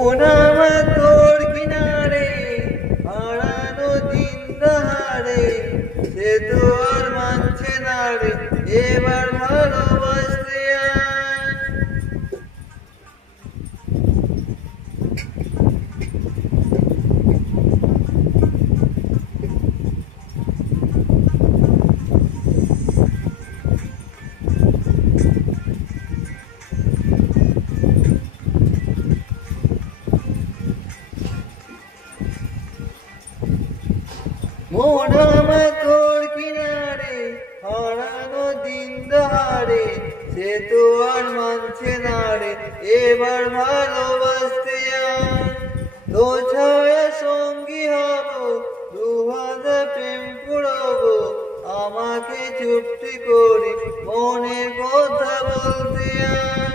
মন আমার তোর কিনারে হারানো দিন দাহারে, সে তো আর মানছে না রে এবার ভালোবাসতে আয়। মন আমার তোর কিনারে হারানো দিন দাহারে, সে তো আর মানছে না রে এবার ভালোবাসতে আয়। তো ছায়া সঙ্গী হব, দুহাতে প্রেম করব, আমাকে চুপটি করে মনের কথা বলতে আয়।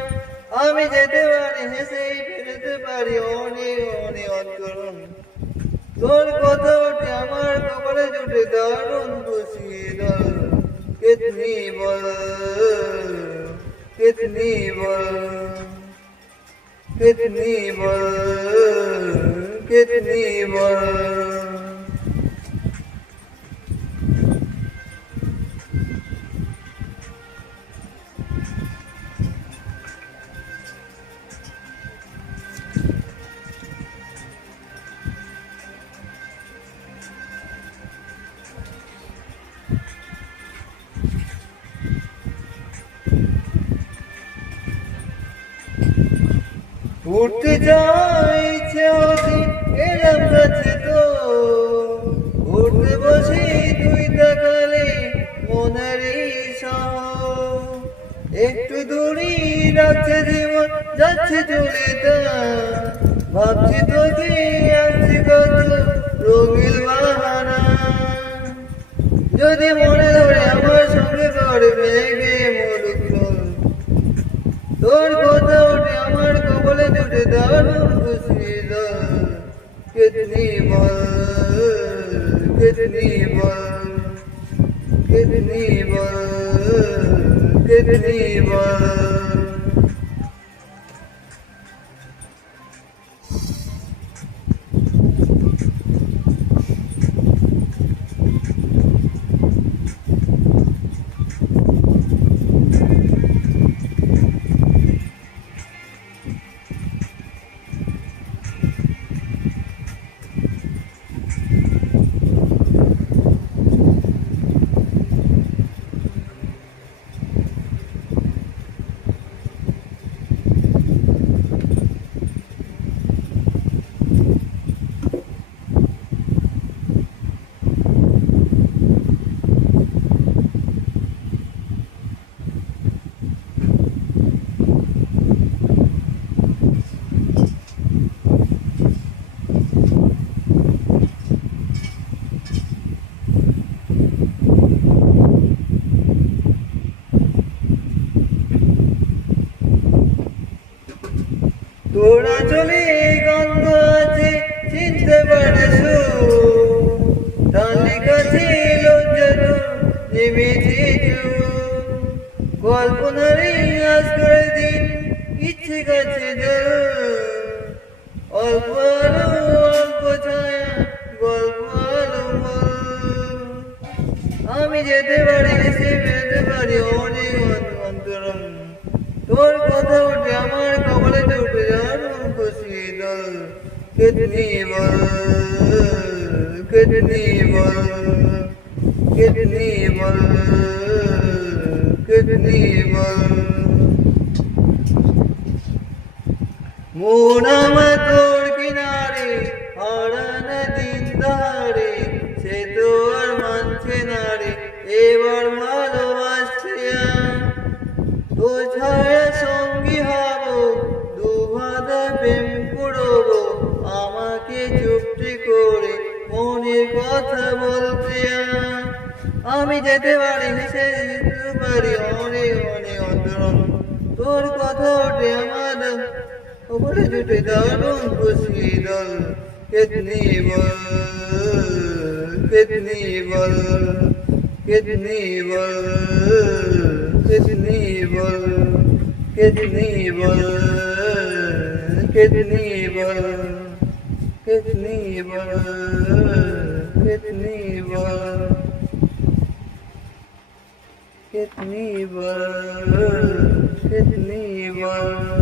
আমি যেতে পারি হেসেই ফেলতে পারি অনেক অনেক অন্তরণ, তোর কথা ওঠে আমার কপালে জুটে দারুণ খুশি দল। কিতনি বল কিতনি বল কিতনি বল কিতনি বল। উঠতে যাইছে অতি এলাম কাছে তো, উঠতে বসে তুই তাকালে মনেরই শহর। একটু দূরই রাখছে জীবন যাচ্ছে চলে তা, ভাবছি তোকে আছে কত রঙিল বাহানা। যদি মনে ধরে আমার সঙ্গে করে মেঘে মরুক, তোর কথা ওঠে আমার কপালে জুটে দারুণ খুশি দল। কিতনি বল কিতনি বল কিতনি বল কিতনি বল। তোরা চলে গন্ধ আছে চিনতে পারছ, ডালি কাছে লজ্জন নেমেছে কল্পনারে আজকের দিন ইচ্ছে কাছে জল। অল্প আলো অল্প ছায়া গল্প আলো বল। আমি যেতে পারি এসে পেতে পারি অনেক অন্তরণ, তোর কথা ওঠে আমার কপালে জুটে দারুণ খুশি দল। কিতনি বল কিতনি বল কিতনি বল কিতনি বল। মন আমার তোর কিনারে হারানো দিন দাহারে, সে তো আর মানছে না রে এবার ভালোবাসছে আয়। তো ছায়া সঙ্গী হব, দুহাতে প্রেম করব, আমাকে চুপটি করে মনের কথা বলতে আয়। আমি যেতে পারি হেসে যেতে পারি অনেক অনেক অন্তরণ, তোর কথা ওঠে আমার কপালে জুটে দারুণ খুশি দল। কিতনি বল কিতনি বল কিতনি বল कितनी बल कितनी बार कितनी बार कितनी बार कितनी बार कितनी बार